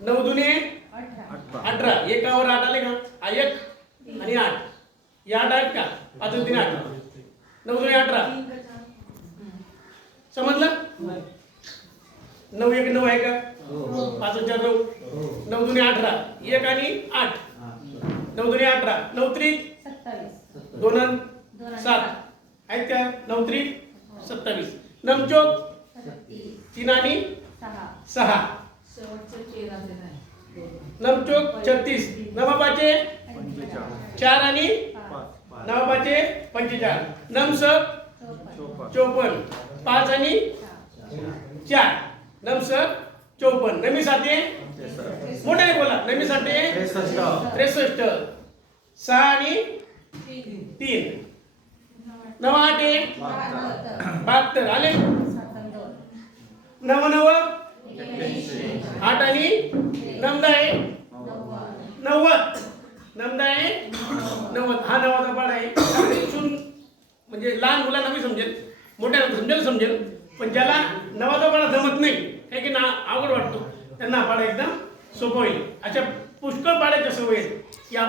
नऊ दुने अठरा. अठरा. एकावर आठ आले का? हा एक आणि आठ. या आठ आहेत का? पाच आणि तीन आठ नऊ दुने अठरा. समजलं? नऊ एक नऊ आहे का? पाच चार नऊ. नऊ दुने अठरा. एक आणि आठ. नऊ दुने अठरा. नऊ त्रिक? सत्तावीस. दोन सात. आहेत का? नऊ त्रिक? सत्तावीस. नमचोक? तीन आणि सहा. नमचोक छत्तीस. नवाबाचे चार आणि पाच. नवाबाचे पंचेचाळ नमसक चोपन्न. पाच आणि चार. नमसक चोपन्न. नमी साते मोठ्याने बोला. नमी साते त्रेसष्ट. सहा आणि तीन. नवा आठे बहात्तर. बहात्तर. आले? नव नव आठ आणि नमदाय नव्वद. नमदा आहे. नव्वद. हा नवाचा पाड आहे. अगदी म्हणजे लहान मुलांना बी समजेल. मोठ्या समजेल समजेल. पण ज्याला नवाचा पाडा जमत नाही काही की ना आवड वाटतो त्यांना हा पाडा एकदम सोपं होईल. अशा पुष्कळ पाड्याच्या सवय आहेत. की आपण